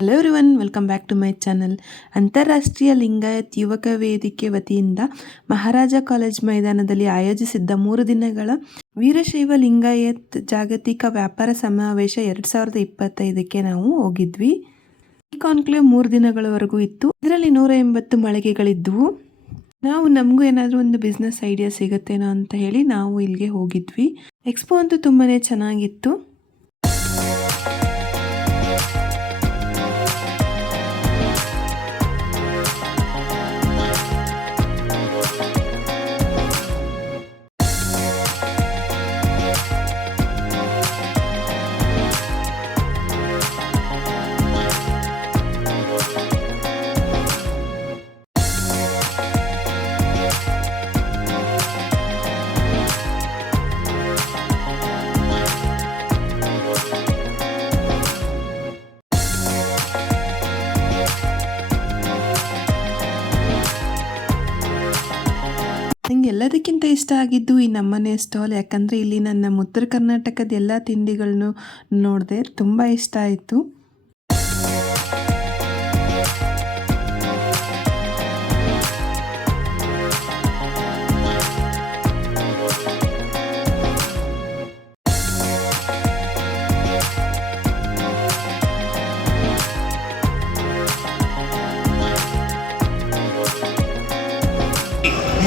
Hello everyone, welcome back to my channel. ಅಂತಾರಾಷ್ಟ್ರೀಯ ಲಿಂಗಾಯತ್ ಯುವಕ ವೇದಿಕೆ ವತಿಯಿಂದ ಮಹಾರಾಜ ಕಾಲೇಜ್ ಮೈದಾನದಲ್ಲಿ ಆಯೋಜಿಸಿದ್ದ 3 ದಿನಗಳ ವೀರಶೈವ ಲಿಂಗಾಯತ್ ಜಾಗತಿಕ ವ್ಯಾಪಾರ ಸಮಾವೇಶ 2025ಕ್ಕೆ ನಾವು ಹೋಗಿದ್ವಿ. ಈ ಕಾನ್ಕ್ಲೇವ್ 3 ದಿನಗಳವರೆಗೂ ಇತ್ತು. ಇದರಲ್ಲಿ 180 ಮಳಿಗೆಗಳಿದ್ದವು. ನಾವು ನಮಗೂ ಏನಾದರೂ ಒಂದು ಬಿಸ್ನೆಸ್ ಐಡಿಯಾ ಸಿಗುತ್ತೇನೋ ಅಂತ ಹೇಳಿ ನಾವು ಇಲ್ಲಿಗೆ ಹೋಗಿದ್ವಿ. ಎಕ್ಸ್ಪೋ ಅಂತೂ ತುಂಬಾ ಚೆನ್ನಾಗಿತ್ತು. ನನಗೆ ಎಲ್ಲದಕ್ಕಿಂತ ಇಷ್ಟ ಆಗಿದ್ದು ಈ ನಮ್ಮನೆ ಸ್ಟಾಲ್. ಯಾಕಂದರೆ ಇಲ್ಲಿ ನನ್ನ ಉತ್ತರ ಕರ್ನಾಟಕದ ಎಲ್ಲ ತಿಂಡಿಗಳನ್ನು ನೋಡಿದೆ, ತುಂಬ ಇಷ್ಟ ಆಯಿತು.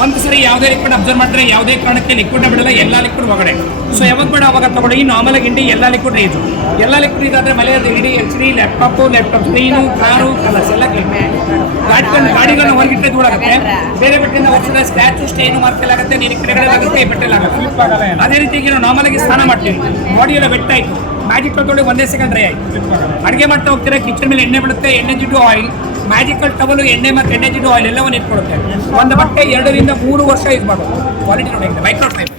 ಒಂದು ಸರಿ ಯಾವುದೇ ಲಿಕ್ವಿಡ್ ಅಬ್ಸರ್ವ್ ಮಾಡಿದ್ರೆ ಯಾವುದೇ ಕಾರಣಕ್ಕೆ ಲಿಕ್ವಿಡ್ ಬಿಡಲ್ಲ, ಎಲ್ಲ ಲಿಕ್ವಿಡ್ ಹೊರಗಡೆ. ಸೊ ಯಾವಾಗ ಬೇಡ ಅವಾಗ ತಗೊಳ್ಳಿ. ನಾರ್ಮಲ್ ಆಗಿ ಇಂಡಿ ಎಲ್ಲ ಲಿಕ್ವಿಡ್ ಇದು ಇದಾದ್ರೆ ಮಳೆ ಇಡೀ HD, laptop screen, car, colours ಎಲ್ಲ ಗಾಡಿಗಳನ್ನ ಹೊರಗಿಟ್ಟರೆ ಧೂಳಾಗುತ್ತೆ. ಬೇರೆ ಬಟ್ಟೆಯಿಂದ ಹೊರಸಿದ್ರೆ ಸ್ಕ್ರಾಚು, ಸ್ಟೇನು, ಮಾರ್ಕೆಲ್ ಆಗುತ್ತೆ. ನೀನು ಕೆಳಗಡೆ ಆಗುತ್ತೆ, ಬಟ್ಟೆಲ್ಲ ಆಗುತ್ತೆ. ಅದೇ ರೀತಿಯಾಗಿ ನಾವು ನಾರ್ಮಲ್ ಆಗಿ ಸ್ನಾನ ಮಾಡ್ತೀವಿ, ಬಾಡಿ ಎಲ್ಲ ಬೆಟ್ಟ ಆಯ್ತು, ಮ್ಯಾಜಿಕ್ ತೊಗೊಂಡು ಒಂದೇ ಸೆಕೆಂಡ್ ಡ್ರೈ ಆಯ್ತು. ಅಡುಗೆ ಮಾಡ್ತಾ ಹೋಗ್ತೀರಾ, ಕಿಚನ್ ಮೇಲೆ ಎಣ್ಣೆ ಬಿಡುತ್ತೆ, ಎಣ್ಣೆ ಜಿಡ್ಡು ಆಯಿಲ್, ಮ್ಯಾಜಿಕಲ್ ಟವಲು, ಎಣ್ಣೆ ಮತ್ತು ಎಣ್ಣೆ ಜಿಡ್ಡು ಆಯಿಲ್ ಎಲ್ಲವನ್ನು ಇಟ್ಕೊಡುತ್ತೆ. ಒಂದು ಬಟ್ಟೆ 2 ರಿಂದ 3 ವರ್ಷ ಯೂಸ್ ಮಾಡೋದು. ಕ್ವಾಲಿಟಿ ನೋಡಿ, ಮೈಕ್ರೋ ಫೈಬರ್.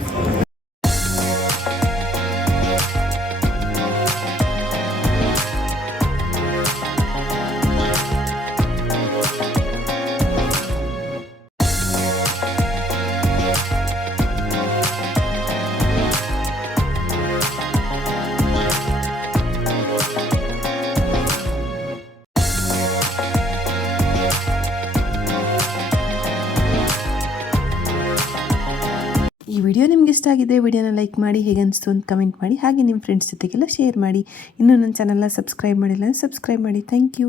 ಈ ವಿಡಿಯೋ ನಿಮ್ಗೆ ಇಷ್ಟ ಆಗಿದೆ, ವಿಡಿಯೋನ ಲೈಕ್ ಮಾಡಿ, ಹೇಗೆ ಅನಿಸ್ತು ಅಂತ ಕಮೆಂಟ್ ಮಾಡಿ. ಹಾಗೆ ನಿಮ್ಮ ಫ್ರೆಂಡ್ಸ್ ಜೊತೆಗೆಲ್ಲ ಶೇರ್ ಮಾಡಿ. ಇನ್ನೂ ನನ್ನ ಚಾನಲ್ನ ಸಬ್ಸ್ಕ್ರೈಬ್ ಮಾಡಿಲ್ಲ, ಸಬ್ಸ್ಕ್ರೈಬ್ ಮಾಡಿ. Thank you.